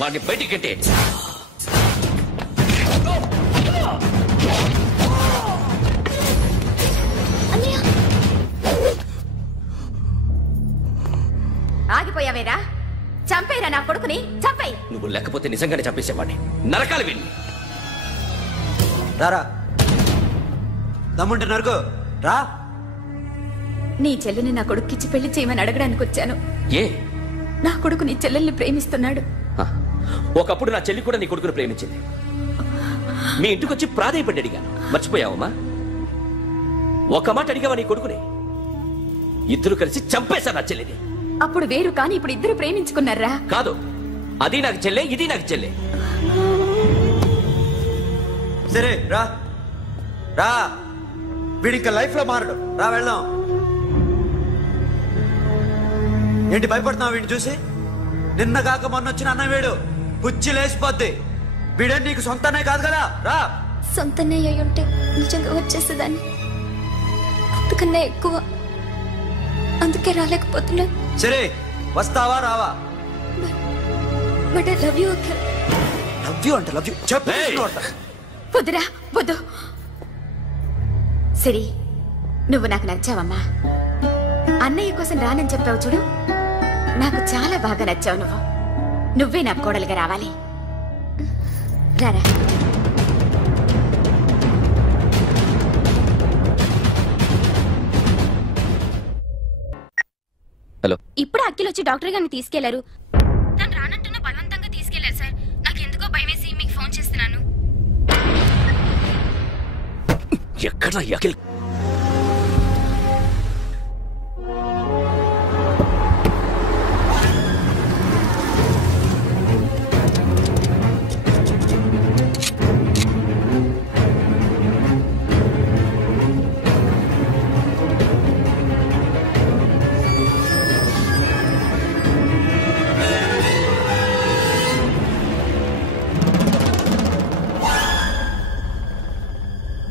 వాడిని బయటికి కట్టే. ఆగిపోయావేరా? చంపేరా నా కొడుకుని, చంపేయి. నువ్వు లేకపోతే నిజంగానే చంపేసేవాడిని. నరకాలి వీడిని. రారా, దమ్ముంటే నరకు రా. నీ చెల్లిని నా కొడుక్కిచ్చి పెళ్లి చేయమని అడగడానికి వచ్చాను. ఏ? నా కొడుకు నీ చెల్లెల్ని ప్రేమిస్తున్నాడు. ఒకప్పుడు నా చెల్లి కూడా నీ కొడుకుని ప్రేమించింది. మీ ఇంటికి వచ్చి ప్రాధేయపడి అడిగాను. మర్చిపోయావమ్మా? ఒక మాట అడిగావా నీ కొడుకుని? ఇద్దరు కలిసి చంపేశా నా చెల్లిని. అప్పుడు వేరు, కానీ ఇప్పుడు ఇద్దరు ప్రేమించుకున్నారా? కాదు, అది నాకు చెల్లె, ఇది నాకు చెల్లె. సరే రా రా, వీడి ఇంకా లైఫ్ లో మారడు. రా వెళ్దాం. ఏంటి భయపడుతున్నావు వీడిని చూసి? నిన్న కాక మొన్న వచ్చిన అన్న వీడు పుచ్చి లేసిపోద్ది. వీడే నీకు సొంతనే కాదు కదా. రా. సొంతనే అయి ఉంటే నిజంగా వచ్చేసేదాన్ని. అంతకన్నా ఎక్కువ, అందుకే రాలేకపోతున్నా. సరే, వస్తావా రావా? But I love you Akhil. Love you అంటే లవ్ యూ చెప్పు. వద్దురా, వద్దు. సిరి, నువ్వు నాకు నచ్చావమ్మా. అన్నయ్య కోసం రానని చెప్పావు చూడు, నాకు చాలా బాగా నచ్చావు. నువ్వే నాకు కోడలుగా రావాలి. రారా. హలో. ఇప్పుడు అఖిల్ వచ్చి డాక్టర్ గారిని తీసుకెళ్లారు. తను రానంటున్న బలవంతంగా తీసుకెళ్లారు సార్. నాకు ఎందుకో భయం వేసి మీకు ఫోన్ చేస్తున్నాను. ఎక్కడ అఖిల్?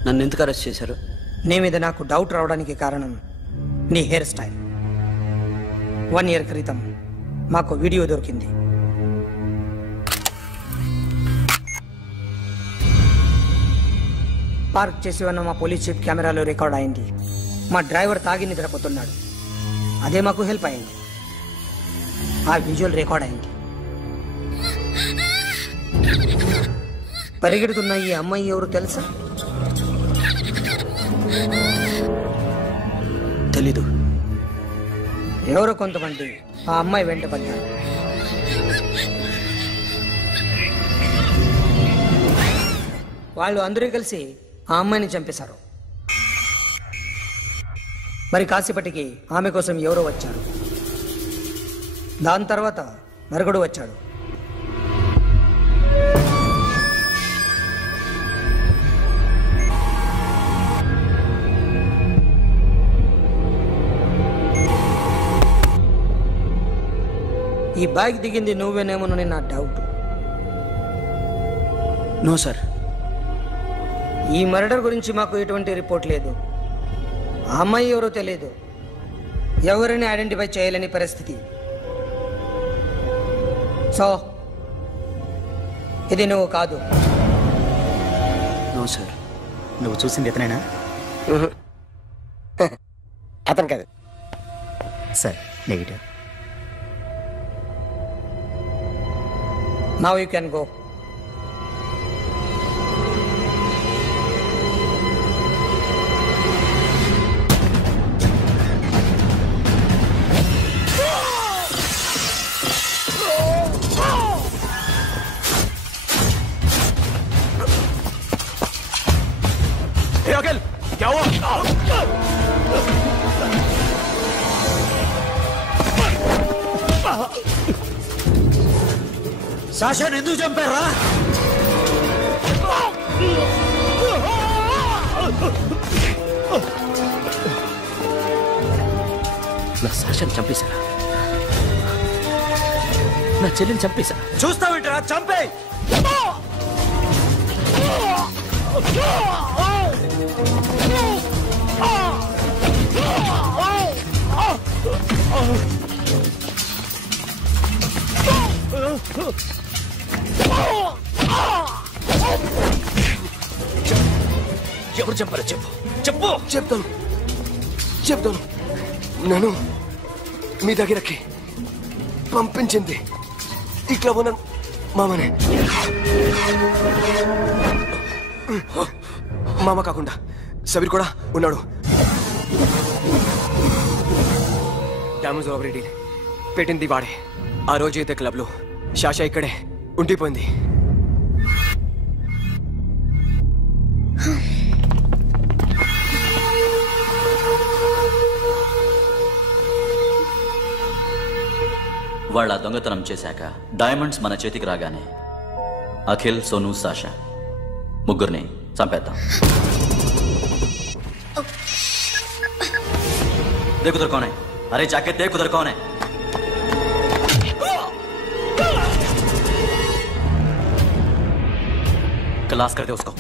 నన్ను ఎందుకు అరెస్ట్ చేశారు? నీ మీద నాకు డౌట్ రావడానికి కారణం నీ హెయిర్ స్టైల్. 1 year క్రితం మాకు వీడియో దొరికింది. పార్క్ చేసి ఉన్న మా పోలీస్ జీప్ కెమెరాలో రికార్డ్ అయింది. మా డ్రైవర్ తాగి నిద్రపోతున్నాడు. అదే మాకు హెల్ప్ అయింది. ఆ విజువల్ రికార్డ్ అయింది. పరిగెడుతున్న ఈ అమ్మాయి ఎవరు తెలుసా? తెలీదు. ఎవరో కొంతమంది ఆ అమ్మాయి వెంట పడ్డారు. వాళ్ళు అందరూ కలిసి ఆ అమ్మాయిని చంపేశారు. మరి కాసేపటికి ఆమె కోసం ఎవరో వచ్చారు. దాని తర్వాత నరకుడు వచ్చాడు. ఈ బైక్ దిగింది నువ్వేనేమోనని నా డౌట్. No sir. ఈ మర్డర్ గురించి మాకు ఎటువంటి రిపోర్ట్ లేదు. ఆ అమ్మాయి ఎవరో తెలియదు. ఎవరిని ఐడెంటిఫై చేయలేని పరిస్థితి. సో ఇది నువ్వు కాదు. No sir. నువ్వు చూసింది ఇతనేనా? అతను కాదు సార్. Negative. Now you can go. Hey, Akhil! क्या हुआ? శాషన్ ఎందుకు చంపారా? నా శాషన్ చంపేశారా? నా చెల్లిని చంపేశారా? చూస్తావేంటరా? చంపే. ఎవరు చెప్పారో చెప్పు చెప్పు. చెప్తాను. నేను మీ దగ్గరకి పంపించింది ఇట్లా ఉన్న మామనే. మామ కాకుండా సబీర్ కూడా ఉన్నాడు. డ్యామేజ్ రాబరీ పెట్టింది వాడే. ఆ రోజు అయితే క్లబ్లో శాషా ఇక్కడే ఉండిపోయింది. వాళ్ళ దొంగతనం చేశాక డైమండ్స్ మన చేతికి రాగానే అఖిల్, సోను, సాషా ముగ్గురిని చంపేద్దాం. देखो उधर कौन है? अरे जाके देख उधर कौन है? क्लास कर दे उसको.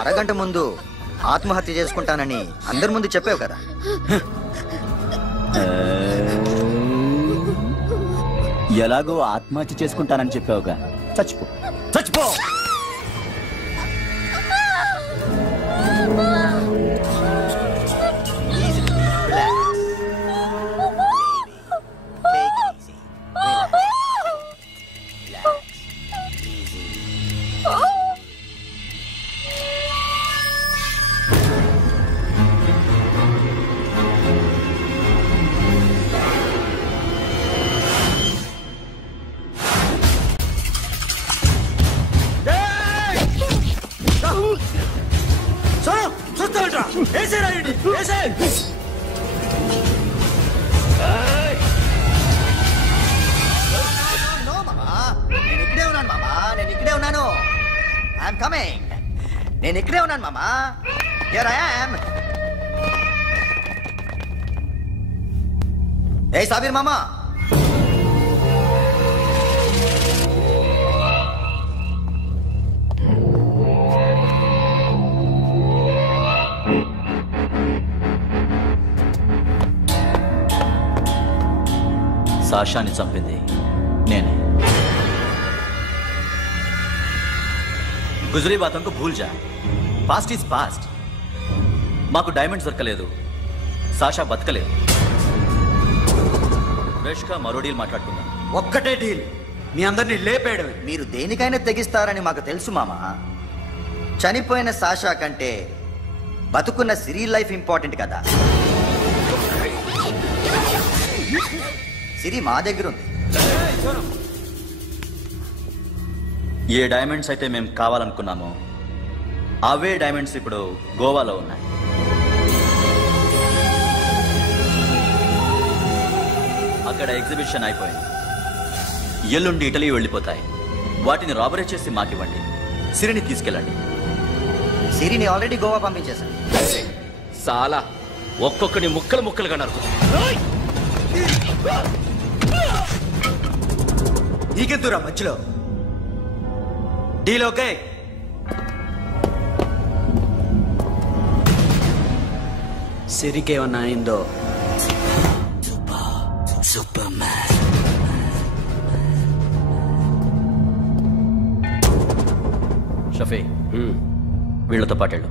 అరగంట ముందు ఆత్మహత్య చేసుకుంటానని అందరి ముందు చెప్పావు కదా. ఎలాగో ఆత్మహత్య చేసుకుంటానని చెప్పావుగా, చచ్చిపో. నేను ఇక్కడే ఉన్నాను మామా. Here I am. ఏ సాబీర్ మామా, సాషాని చంపింది నేనే. గుజరీ బాతం కు భూల్ జా. Past is past. మాకు డైమండ్స్ దొరకలేదు, సాషా బతకలేదు. ఫ్రెష్గా మరో డీల్ మాట్లాడుకుందాం. ఒక్కటే డీల్, మీ అందరినీ లేపేయడమే. మీరు దేనికైనా తెగిస్తారని మాకు తెలుసు మామా. చనిపోయిన సాషా కంటే బతుకున్న సిరి లైఫ్ ఇంపార్టెంట్ కదా. సిరి మా దగ్గర ఉంది. ఏ డైమండ్స్ అయితే మేము కావాలనుకున్నామో అవే డైమండ్స్ ఇప్పుడు గోవాలో ఉన్నాయి. అక్కడ ఎగ్జిబిషన్ అయిపోయింది. ఎల్లుండి ఇటలీ వెళ్ళిపోతాయి. వాటిని రాబరీ చేసి మాకివ్వండి. సిరిని తీసుకెళ్ళండి. సిరిని ఆల్రెడీ గోవా పంపించేశాను. చాలా ఒక్కొక్కని ముక్కలు ముక్కలుగా నరుకు. నీకెందురా మధ్యలో? Deal okay? సిరికేమన్నా అయిందో? షఫీ, వీళ్ళతో పాటెళ్ళు.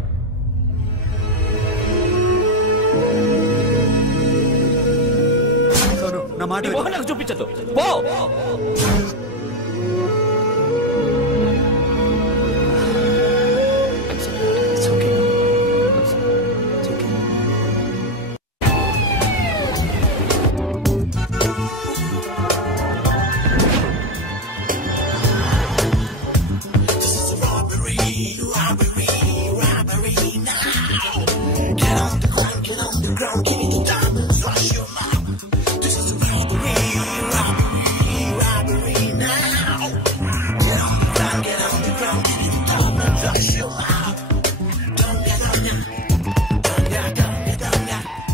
నా మాట నాకు చూపించదు. పో.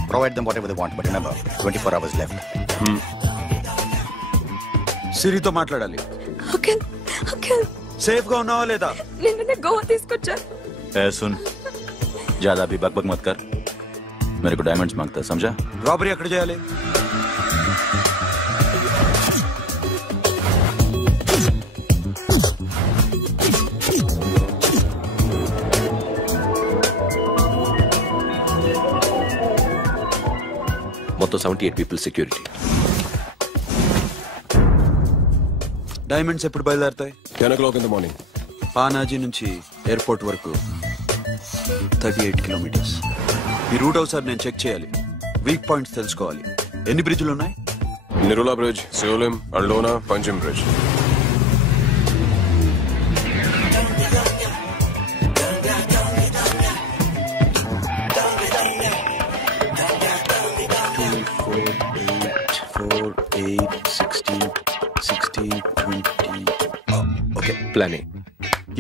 Provide them whatever they want, but remember, 24 hours left. సిరితో మాట్లాడాలి. సేఫ్ గా ఉన్నావా లేదా? నిన్ననే గోవా తీసుకొచ్చారు. सुन, ज्यादा भी बकबक मत कर. मेरे को डायमंड्स मांगता है, समझा? రాబరీ ఎక్కడ చేయాలి? మొత్తం 78 పీపుల్ సెక్యూరిటీ. డైమండ్స్ ఎప్పుడు బయలుదేరుతాయి? 10 o'clock in the morning. Panaji నుంచి ఎయిర్పోర్ట్ వరకు 38 కిలోమీటర్స్. ఈ రూట్ ఒకసారి నేను చెక్ చేయాలి. వీక్ పాయింట్స్ తెలుసుకోవాలి. ఎన్ని బ్రిడ్జ్లు ఉన్నాయి? Nirula Bridge, Seolim, Aldona, Panjim Bridge. Okay, plan A.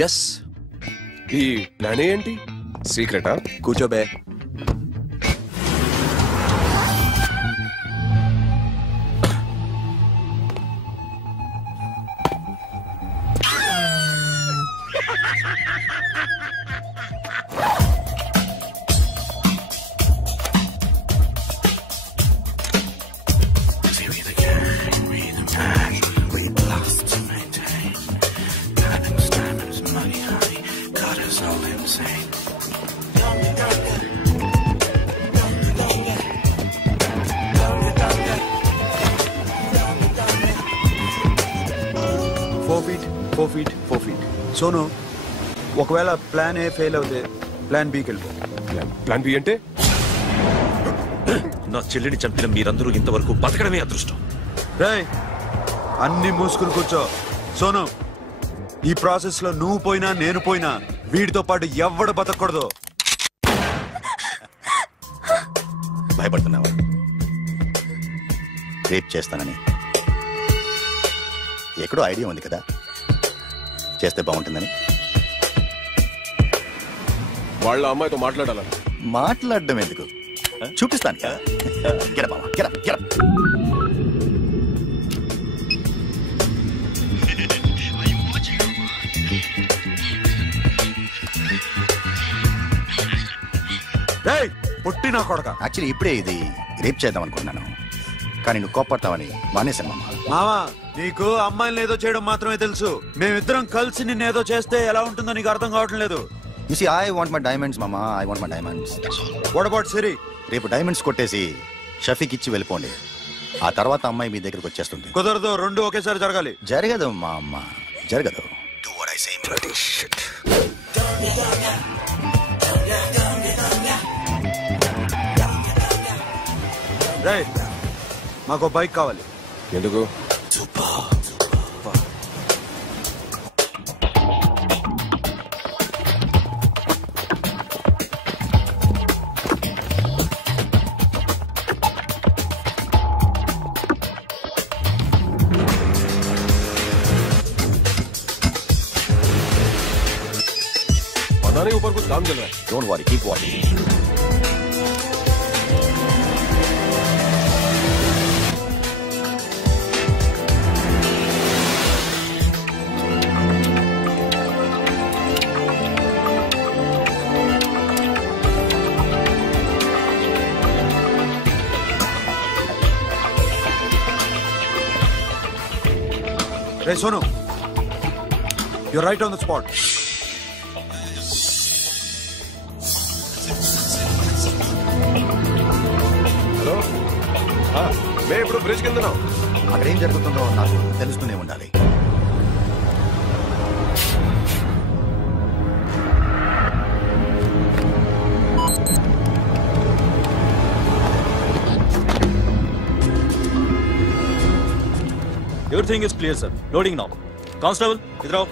Yes. ఈ ప్లాన్ ఏంటి? సీక్రెటా? కూర్చోబే. సోను, ఒకవేళ ప్లాన్ ఏ ఫెయిల్ అవుతే ప్లాన్ బికి వెళ్ళిపో. ప్లాన్ బి అంటే? నా చెల్లిని చంపిన మీరందరూ ఇంతవరకు బతకడమే అదృష్టం. రేయ్, అన్ని మూసుకుని కూర్చో. సోను, ఈ ప్రాసెస్ లో నువ్వు పోయినా నేను పోయినా వీడితో పాటు ఎవ్వడు బతకూడదు. భయపడుతున్నావా? రేప్ చేస్తానని ఎక్కడో ఐడియా ఉంది కదా, చేస్తే బాగుంటుందని. వాళ్ళ అమ్మాయితో మాట్లాడాలని. మాట్లాడడం ఎందుకు, చూపిస్తాను కదా. గెర బావా, గెర గెర. పుట్టి నా కొడక. యాక్చువల్లీ ఇప్పుడే ఇది రేప్ చేద్దాం అనుకున్నాను, కానీ నువ్వు కోపడతావని మానేశాను మామ. మావా, నీకు అమ్మాయిని ఏదో చేయడం మాత్రమే తెలుసు. మేమిద్దరం కలిసి నిన్నేదో చేస్తే ఎలా ఉంటుందో నీకు అర్థం కావటం లేదు. You see, I want my diamonds, mama. I want my diamonds. What about Siri? రేపు డైమండ్స్ కొట్టేసి షఫీక్ ఇచ్చి వెళ్ళిపోండి. ఆ తర్వాత అమ్మాయి మీ దగ్గరకు వచ్చేస్తుంది. కుదరదు, రెండు ఒకేసారి జరగాలి. జరగదు మా అమ్మ, జరగదు. Do what I say. Bloody shit. రేయ్, మాకు బైక్ కావాలి. ఎందుకు? ऊपर कुछ काम चल रहा है. Don't worry, keep watching. Hey, Sonu, you're right on the spot. मैं ఇప్పుడు బ్రిడ్జ్ కింద ఉన్నాను. అక్కడ ఏం జరుగుతుందో నాకు తెలుస్తూనే ఉండాలి. Everything is clear, sir. Loading now. Constable, idhar aao.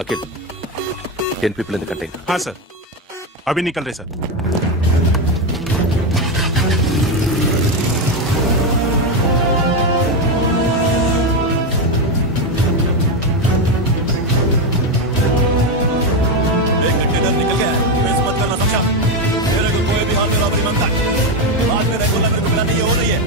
Akhil 10 people in the container. हाँ सर, अभी निकल रहे सर। एक कंटेनर निकल गया है, मिस मत करना समझा? मेरे को कोई भी हाल में रॉबरी मांगता है, बाद में रेगुलर मेरे को मिला नहीं है, हो रही है।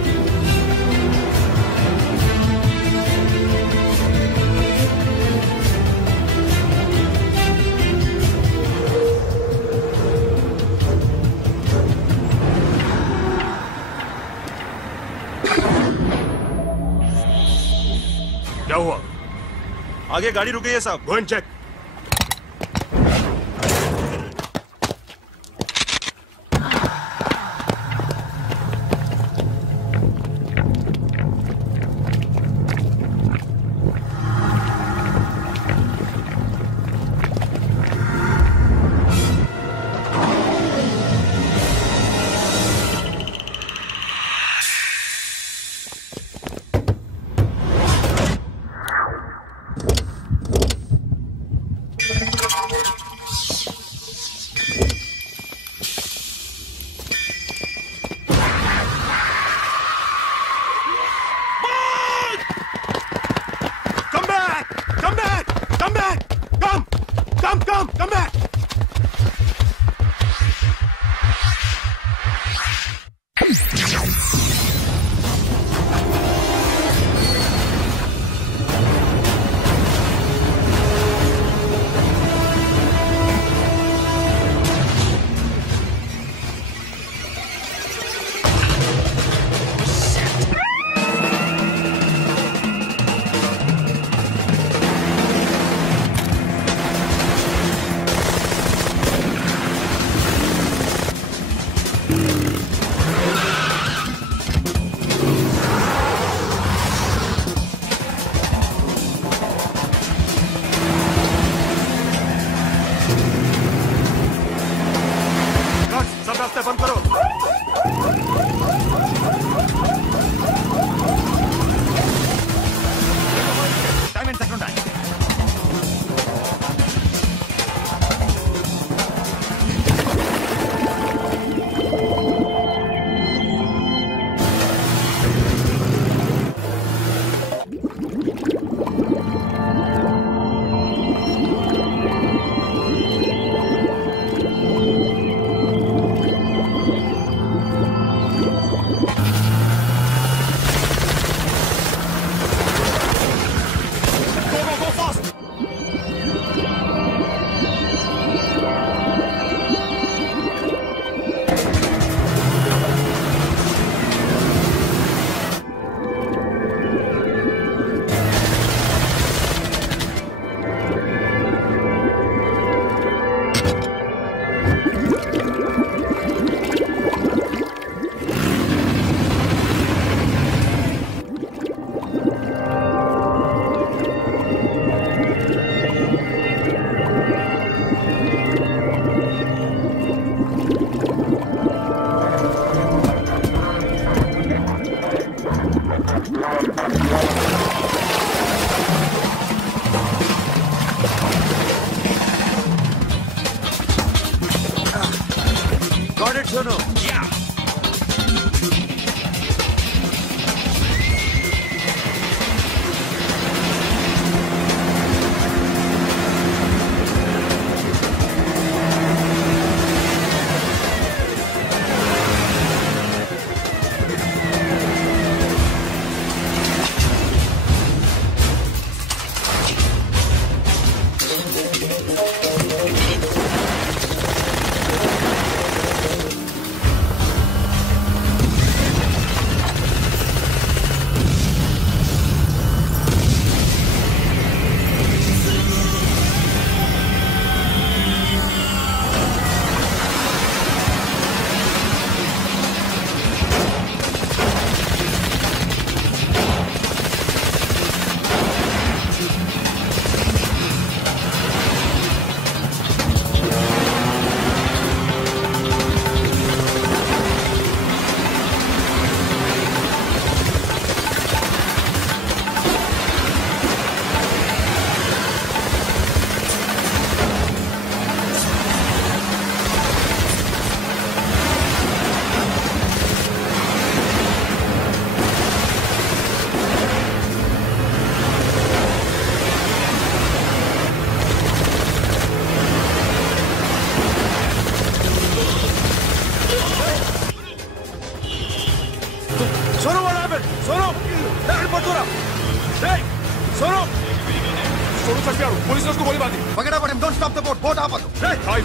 क्या हुआ? आगे गाड़ी रुक गई है साहब। Go and check. Come back! बंद करो। Time and second time. Got it, Sono. Yeah. Sonu चढ़ गया पुलिस ने उसको गोली मार दी पकड़ा पड़े don't stop the boat boat आपको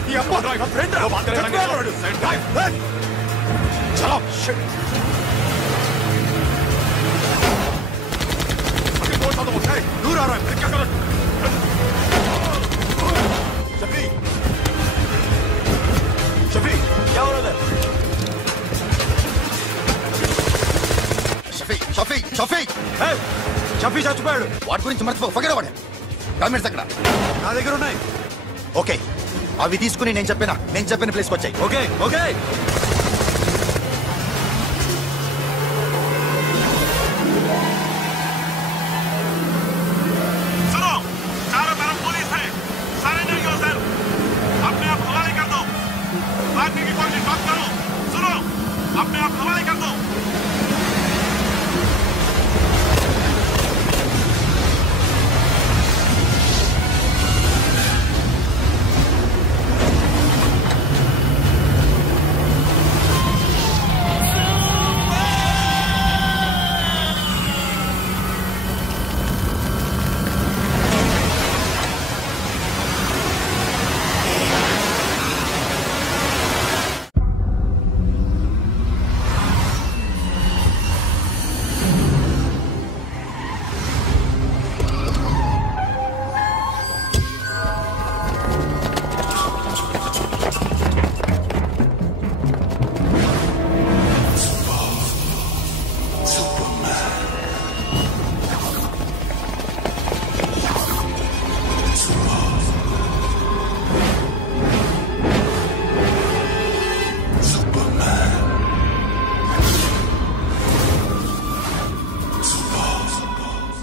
ये अपना ड्राइव फ्रेंड वो बात करेंगे चलो शिट बोट सा तो बोट दूर आ रहा है क्या करो शफी शफी क्या हो रहा है షఫీ షఫీ షఫీ షఫీ చచ్చిపోయాడు వాటి గురించి మర్చిపో పగడ వాడే డాక్యుమెంట్స్ అక్కడ నా దగ్గర ఉన్నాయి ఓకే అవి తీసుకుని నేను చెప్పిన ప్లేస్కి వచ్చాయి ఓకే ఓకే सुनो चारों तरफ पुलिस है सारे नहीं हो सर अपने आप हवाले कर दो भागने की कोशिश मत करो सुनो अपने आप हवाले कर दो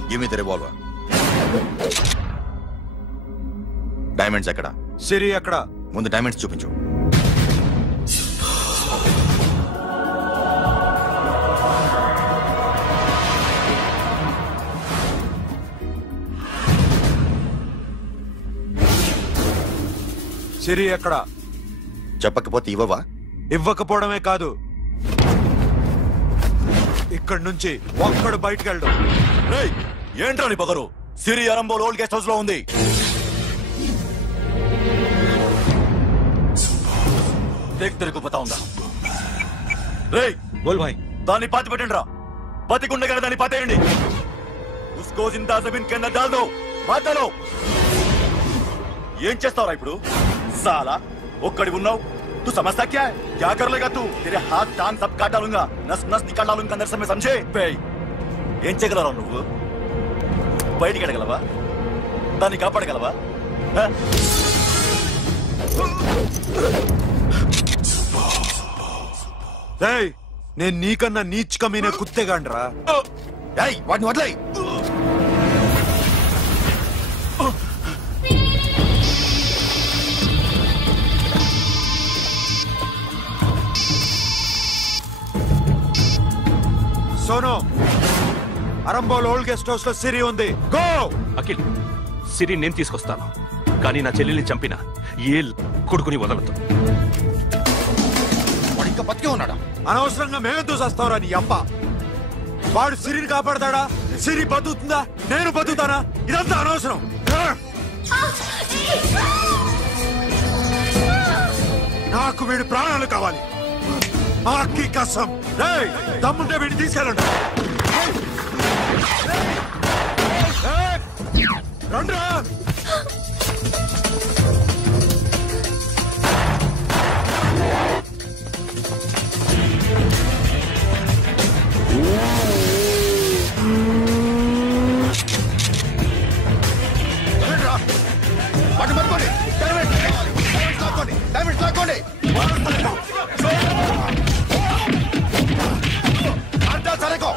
give me the revolver diamonds ఎక్కడ సిరి ఎక్కడ ముందు డైమండ్స్ చూపించు సిరి ఎక్కడ చెప్పకపోతే ఇవ్వవా ఇవ్వకపోవడమే కాదు ఇక్కడి నుంచి ఒక్కడు బయటకు వెళ్ళడు ఏంట్రా నీ పగరు సిరి అరంబోల్ ఓల్డ్ గెస్ట్ హౌస్ లో ఉంది తెరకు పతా ఉందా రేయ్ బోల్ భాయ్ దాన్ని పాతి పెట్టండి రా బతికుండగానే దాన్ని పాతేయండి ఉస్కో జిందా జమీన్ కే అందర్ డాల్ దో మాటలో ఏం చేస్తావురా ఇప్పుడు సాలా ఒక్కడి ఉన్నావు तू समझता क्या है क्या कर लेगा तू तेरे हाथ टांग सब काट डालूंगा नस नस निकाल डालूंगा अंदर से मैं समझे ఏం చేయగలరా నువ్వు బయటికి ఎడగలవా దాన్ని కాపాడగలవా నేను నీకన్నా నీచ్ కమీనే కుత్తేగాండ్రా వాటిని వదిలేయ్ Sonu Arambol old guest house లో సిరి ఉంది గో అఖిల్ సిరి నేను తీసుకొస్తాను కానీ నా చెల్లెల్ని చంపిన ఏ కొడుకుని వదలదు వాడు ఇంకా బతికే ఉన్నాడా అనవసరంగా మేమెంతో చేస్తావురా నీ అప్ప వాడు సిరిని కాపాడతాడా సిరి బతుకుతుందా నేను బతుకుతానా ఇదంతా అనవసరం నాకు వీడి ప్రాణాలు కావాలి ఆకి కసం దమ్ముంటే వీడిని తీసుకెళ్ళండి రండ్రా వాటిని పట్టుకోండి డైమండ్స్ లాక్కోండి సరేకో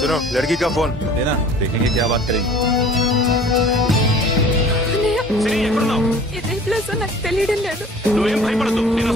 सुनो लड़की का फोन देना देखेंगे क्या बात करेंगे ఇదే ప్లేస్ నాకు తెలియడం లేదు నువ్వేం భయపడద్దు నేను